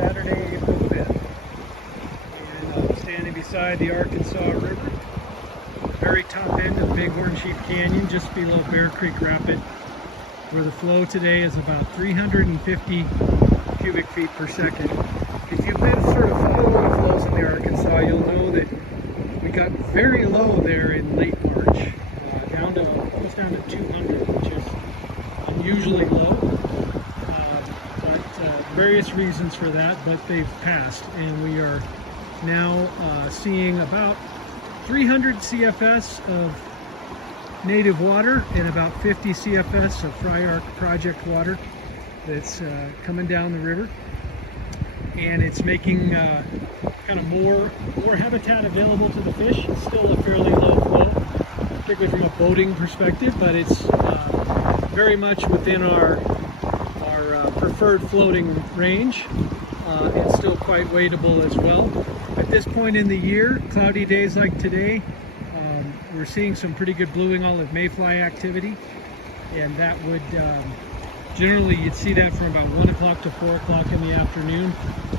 Saturday, April 5th. And I'm standing beside the Arkansas River, very top end of Bighorn Sheep Canyon, just below Bear Creek Rapid, where the flow today is about 350 cubic feet per second. If you've been sort of following the flows in the Arkansas, you'll know that we got very low there in late March, almost down to 200, which is unusually low. Various reasons for that, but they've passed, and we are now seeing about 300 CFS of native water and about 50 CFS of Ark project water that's coming down the river, and it's making kind of more habitat available to the fish. It's still a fairly low flow, particularly from a boating perspective, but it's very much within our preferred floating range. It's still quite wadeable as well. At this point in the year, cloudy days like today, we're seeing some pretty good blueing olive mayfly activity, and that would generally, you'd see that from about 1 o'clock to 4 o'clock in the afternoon.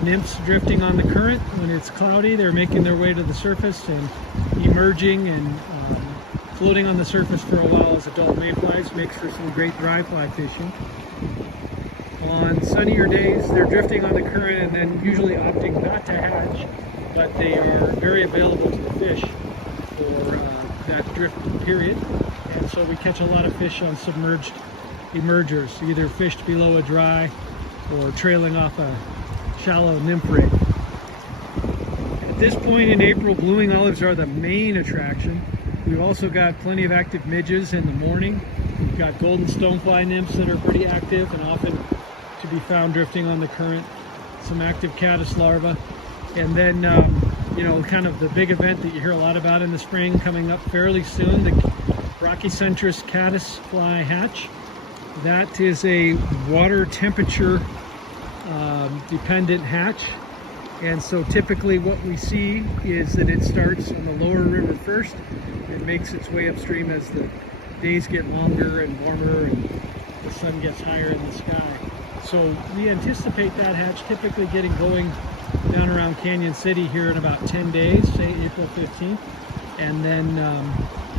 Nymphs drifting on the current. When it's cloudy, they're making their way to the surface and emerging and floating on the surface for a while as adult mayflies. Makes for some great dry fly fishing. On sunnier days, they're drifting on the current and then usually opting not to hatch, but they are very available to the fish for that drift period. And so we catch a lot of fish on submerged emergers, either fished below a dry or trailing off a shallow nymph rig. At this point in April, blueing olives are the main attraction. We've also got plenty of active midges in the morning. We've got golden stonefly nymphs that are pretty active and often to be found drifting on the current, some active caddis larvae, and then you know, kind of the big event that you hear a lot about in the spring coming up fairly soon, the Brachycentrus caddis fly hatch. That is a water temperature dependent hatch, and so typically what we see is that it starts on the lower river first. It makes its way upstream as the days get longer and warmer and the sun gets higher in the sky. So we anticipate that hatch typically getting going down around Canyon City here in about 10 days, say April 15th, and then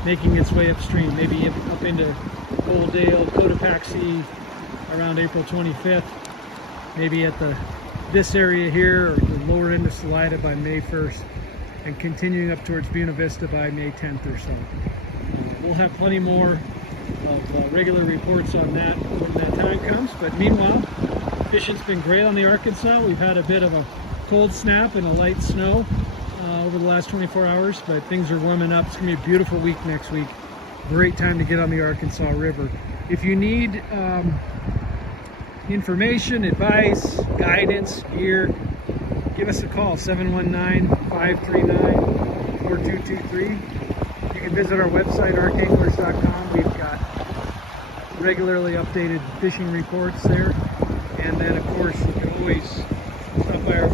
making its way upstream, maybe up into Goldale, Cotopaxi around April 25th, maybe at this area here or the lower end of Salida by May 1st, and continuing up towards Buena Vista by May 10th or so. We'll have plenty more of regular reports on that when that time comes, but meanwhile, fishing's been great on the Arkansas. We've had a bit of a cold snap and a light snow over the last 24 hours, but things are warming up. It's going to be a beautiful week next week. Great time to get on the Arkansas River. If you need information, advice, guidance, gear, give us a call, 719-539-4223. You can visit our website, ArkAnglers.com. We've got regularly updated fishing reports there. And then, of course, you can always stop by our